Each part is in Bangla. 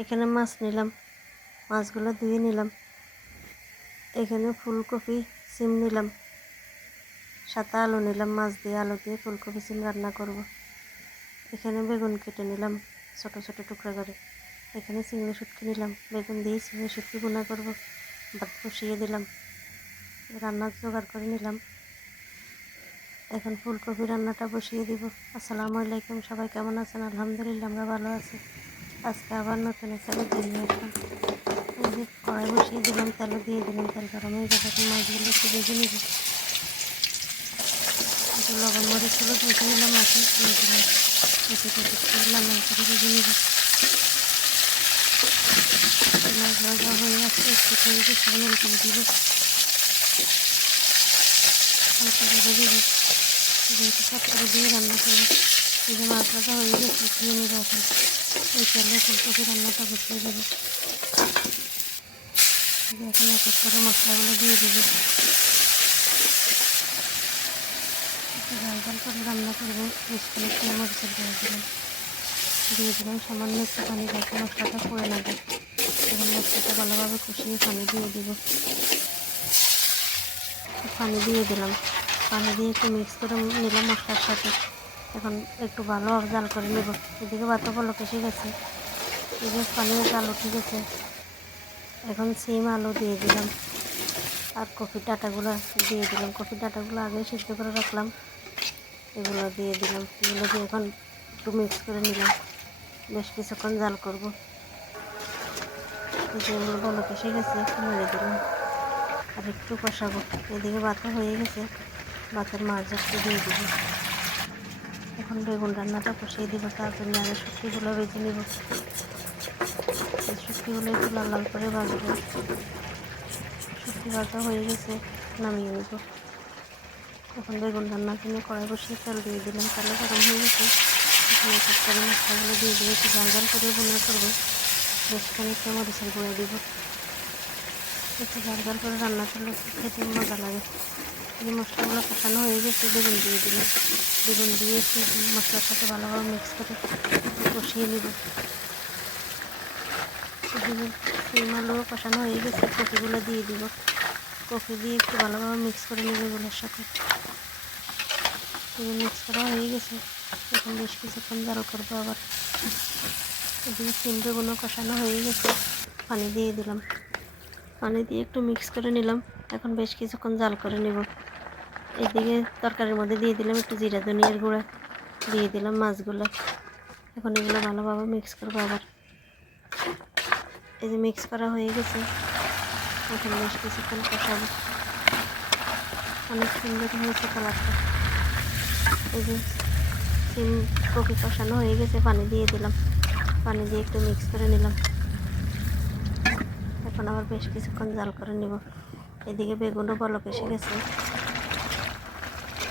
এখানে মাছ নিলাম, মাছগুলো ধুয়ে নিলাম। এখানে ফুলকপি সিম নিলাম, সাথে আলু নিলাম, মাছ দিয়ে আলু দিয়ে ফুলকপি সিম রান্না করব। এখানে বেগুন কেটে নিলাম ছোট ছোট টুকরা করে। এখানে চিংড়ি শুটকি নিলাম, বেগুন দিয়ে চিংড়ি শুটকি ভুনা করব। ভাত বসিয়ে দিলাম, রান্নার জোগাড় করে নিলাম। এখন ফুলকপি রান্নাটা বসিয়ে দিব। আসসালামু আলাইকুম, সবাই কেমন আছেন? আলহামদুলিল্লাহ আমরা ভালো আছি। আজকে আবার নতুন একটা রেসিপি নিয়ে আসলাম। এই যে কড়াই বসিয়ে দিলাম, তেলও দিয়ে দিলাম। তেল গরম হয়ে গেছে, এখন মাছগুলো একটু ভেজে নিব। একটু লবণ মরিচগুলো ভেজে নিলাম, মাছে দিয়ে দিলাম। একটু করে লাল লাল করে ভেজে নিব। মাছ ভাজা হয়ে আসছে, একটু হয়ে গেছে, এখন উল্টে দিব, হালকা ভেজে দিব। যেহেতু সব করে দিয়ে রান্না করবো, এই যে মাছ ভাজা হয়ে গেছে, দিয়ে নেবো। এখন এই তেলে ফুলকপি রান্নাটা বসিয়ে দেবো। এখন এক এক করে মশলাগুলো দিয়ে দেবো। একটু ঝাল ঝাল করে রান্না করবো। বেশি একটু মরিচের গুঁড়ো দিলাম, দিয়ে দিলাম সামান্য একটু পানি, যাতে মশলাটা পড়ে না যায়। এখন মশলাটা ভালোভাবে কষিয়ে পানি দিয়ে দিব। পানি দিয়ে দিলাম, পানি দিয়ে একটু মিক্স করে নিলাম মশলার সাথে। এখন একটু ভালোভাবে জাল করে নেব। এদিকে ভাতও বলক এসে গেছে, এই যে পানিও জাল উঠে গেছে। এখন সিম আলু দিয়ে দিলাম, আর কফির ডাঁটাগুলো দিয়ে দিলাম। কফির ডাঁটাগুলো আগে সিদ্ধ করে রাখলাম, এগুলো দিয়ে দিলাম। এগুলো দিয়ে এখন একটু মিক্স করে নিলাম, বেশ কিছুক্ষণ জাল করব। যেগুলো বলক এসে গেছে মেরে দিলাম, আর একটু কষাবো। এদিকে ভাতও হয়ে গেছে, ভাতের মাছ একটু দিয়ে দিব। এখন বেগুন রান্নাটা কষিয়ে দিব, তার জন্য আগে শুটকিগুলো ভেজে নিব। এই শুটকিগুলো একটু লাল লাল করে ভাজবো। শুটকি ভাজা হয়ে গেছে, নামিয়ে নিব। এখন বেগুন রান্নার জন্য কড়াই বসিয়ে তেল দিয়ে দিলাম, তেলে গরম হয়ে গেছে। এখন এক এক করে মশলাগুলো দিয়ে দিয়ে একটু ঝাল ঝাল করে ভুনা করবো। বেশ খানিকটা মরিচের গুঁড়ো দিব। একটু ঝাল ঝাল করে রান্না করলে খেতে মজা লাগে। এই মশলাগুলো কষানো হয়ে গেছে, বেগুন দিয়ে দিলাম। বেগুন দিয়ে একটু মশলার সাথে ভালোভাবে মিক্স করে কষিয়ে নিব। এদিকে সিম আলু কষানো হয়ে গেছে, কপিগুলো দিয়ে দিব। কফি দিয়ে একটু ভালোভাবে মিক্স করে নেবে এগুলোর সাথে। মিক্স করা হয়ে গেছে, এখন বেশ কিছুক্ষণ জাল করবো আবার। এদিকে সিম বেগুনও কষানো হয়ে গেছে, পানি দিয়ে দিলাম। পানি দিয়ে একটু মিক্স করে নিলাম, এখন বেশ কিছুক্ষণ জাল করে নেব। এদিকে তরকারির মধ্যে দিয়ে দিলাম একটু জিরা ধনিয়ার গুঁড়া, দিয়ে দিলাম মাছগুলো। এখন এগুলো ভালোভাবে মিক্স করবো আবার। এই যে মিক্স করা হয়ে গেছে, এখন বেশ কিছুক্ষণ কষাবো। অনেক সুন্দর হয়েছে কালারটা। এই যে সিম কপি কষানো হয়ে গেছে, পানি দিয়ে দিলাম। পানি দিয়ে একটু মিক্স করে নিলাম, এখন আবার বেশ কিছুক্ষণ জাল করে নিব। এদিকে বেগুনও বলক এসে গেছে,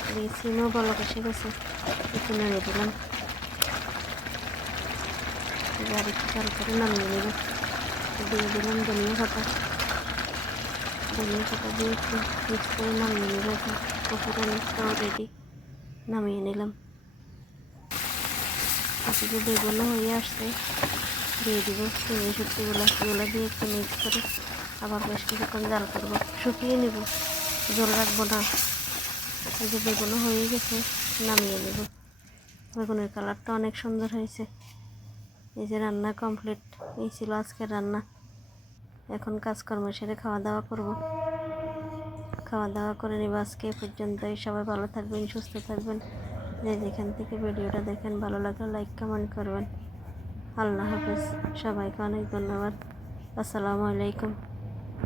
এদিকে সিমও বলক এসে গেছে, একটু নেড়ে দিলাম। আর একটু জাল করে নামিয়ে নেব। দিয়ে দিলাম ধনিয়া পাতা, ধনিয়া পাতা দিয়ে একটু মিক্স করে নামিয়ে নেব। এখন কফি রান্নাটাও রেডি, নামিয়ে নিলাম। এদিকে বেগুনও হয়ে আসছে, দিয়ে দিব চিংড়ি শুটকিগুলো। এগুলো দিয়ে একটু মিক্স করে আবার বেশ কিছুক্ষণ জাল করবো, শুকিয়ে নেব, জল রাখবো না। এই যে বেগুনও হয়ে গেছে, নামিয়ে নেব। বেগুনের কালারটা অনেক সুন্দর হয়েছে। এই যে রান্না কমপ্লিট, এই ছিল আজকের রান্না। এখন কাজকর্ম সেরে খাওয়া দাওয়া করব। খাওয়া দাওয়া করে নেব। আজকে পর্যন্তই। সবাই ভালো থাকবেন, সুস্থ থাকবেন। যে যেখান থেকে ভিডিওটা দেখেন, ভালো লাগলে লাইক কমেন্ট করবেন। আল্লাহ হাফেজ, সবাইকে অনেক ধন্যবাদ। আসসালামু আলাইকুম।